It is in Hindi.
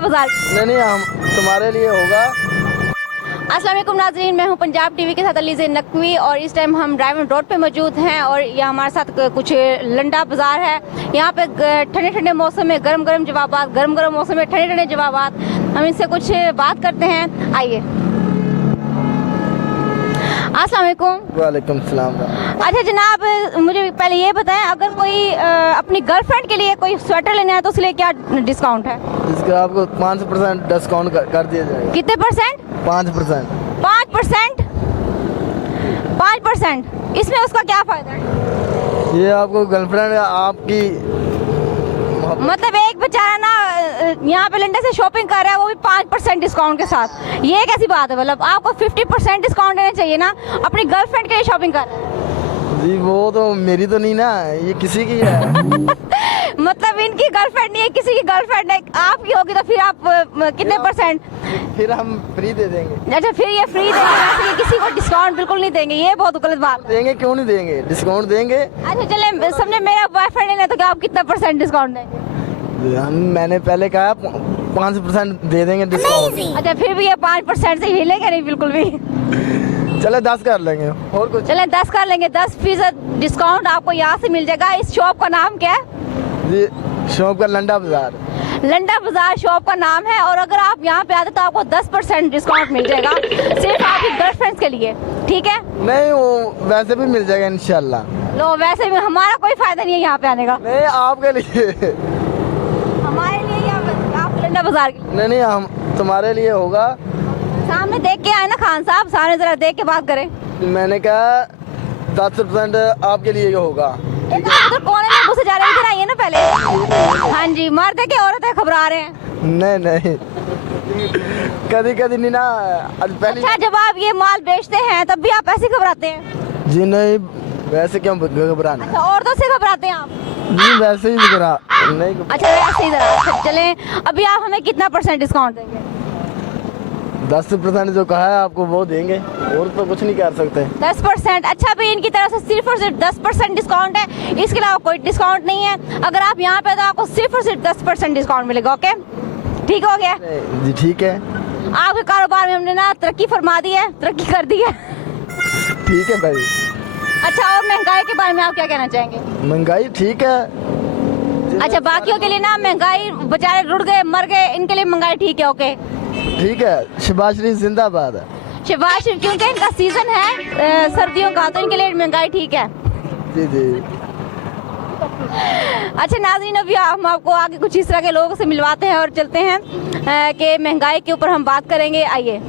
लंडा बाजार? नहीं हम तुम्हारे लिए होगा। अस्सलाम वालेकुम नाज़रीन, मैं हूं पंजाब टीवी के साथ अलीज़ नकवी और इस टाइम हम डायमंड रोड पे मौजूद हैं और ये हमारे साथ कुछ लंडा बाज़ार है। यहाँ पे ठंडे ठंडे मौसम में गरम गरम जवाबात, गरम गरम मौसम में ठंडे ठंडे जवाबात। हम इनसे कुछ बात करते हैं, आइए। अस्सलाम वालेकुम। वालेकुम सलाम। अच्छा जनाब, मुझे पहले ये बताएं, अगर कोई अपनी गर्लफ्रेंड के लिए कोई स्वेटर लेना है तो उसके लिए क्या डिस्काउंट है? इसका आपको 5% डिस्काउंट कर दिया जाएगा। कितने परसेंट? 5%। 5%? 5%? इसमें उसका क्या फायदा है? ये आपको गर्लफ्रेंड आपकी मतलब एक बेचारा ना यहाँ पे लंदन से शॉपिंग कर रहा है, वो भी 5% डिस्काउंट के साथ। ये कैसी बात है? मतलब आपको 50% डिस्काउंट देना चाहिए ना, अपनी गर्लफ्रेंड के लिए शॉपिंग कर रहा है। जी वो तो मेरी तो नहीं ना, ये किसी की है। मतलब इनकी गर्लफ्रेंड नहीं है, किसी की गर्लफ्रेंड है, आपकी होगी तो फिर आप कितने परसेंट? फिर हम फ्री दे देंगे। अच्छा फिर ये फ्री देंगे, वैसे ये किसी को डिस्काउंट बिल्कुल नहीं देंगे, ये बहुत गलत बात है। देंगे क्यों नहीं देंगे, डिस्काउंट देंगे। अच्छा चले, समझे मेरा बॉयफ्रेंड है तो क्या आप कितना % डिस्काउंट देंगे? मैंने पहले कहा 5% दे देंगे डिस्काउंट। अच्छा फिर भी ये 5% से हिलेगा नहीं बिल्कुल भी? चले 10 कर लेंगे और कुछ। चले 10 कर लेंगे, 10% डिस्काउंट आपको यहाँ से मिल जाएगा। इस शॉप का नाम क्या है? जी शॉप का लंडा बाजार। लंडा बाजार शॉप का नाम है। और अगर आप यहाँ पे आते तो आपको 10% डिस्काउंट मिल जाएगा, सिर्फ आपकी गर्लफ्रेंड्स के लिए, ठीक है? नहीं वो वैसे भी मिल जाएगा इंशाल्लाह। लो वैसे भी हमारा कोई फायदा नहीं है यहाँ पे आने का। नहीं आपके लिए। हमारे लिए या आप लंडा बाजार के लिए? नहीं हम तुम्हारे लिए होगा। सामने देख के आए ना खान साहब, सामने जरा देख के बात करें। मैंने कहा 10% आपके लिए होगा। उधर कोने में घुसे जा रहे हैं, इधर आइए ना पहले। हाँ जी, मर्द है कि औरत है, घबरा रहे हैं? नहीं कभी कभी नहीं ना, आज पहली। अच्छा जब आप ये माल बेचते हैं तब भी आप ऐसे घबराते हैं? जी नहीं वैसे क्यों घबराना। अच्छा औरतों से घबराते हैं आप? जी वैसे ही घबरा नहीं। अच्छा वैसे ही जरा। अच्छा चलें, अभी आप हमें कितना % डिस्काउंट देंगे? 10% जो कहा है आपको वो देंगे, और तो कुछ नहीं कर सकते। 10%? अच्छा भाई इनकी तरफ से सिर्फ और सिर्फ 10% डिस्काउंट है, इसके अलावा कोई डिस्काउंट नहीं है। अगर आप यहाँ पे तो आपको सिर्फ और सिर्फ 10% डिस्काउंट मिलेगा। ओके ठीक हो गया? जी ठीक है। आपके कारोबार में हमने ना तरक्की फरमा दी है, तरक्की कर दी है। ठीक है भाई। अच्छा और महंगाई के बारे में आप क्या कहना चाहेंगे? महंगाई ठीक है। अच्छा बाकियों के लिए ना महंगाई, बेचारे रुड़ गए मर गए, इनके लिए महंगाई ठीक है। ओके ठीक है। शहबाज शरीफ जिंदाबाद है। शहबाज शरीफ, क्योंकि इनका सीजन है सर्दियों का, तो इनके लिए महंगाई ठीक है। जी जी। अच्छा नाज़रीन, अभी हम आपको आगे कुछ इस तरह के लोगों से मिलवाते हैं और चलते हैं कि महंगाई के ऊपर हम बात करेंगे, आइए।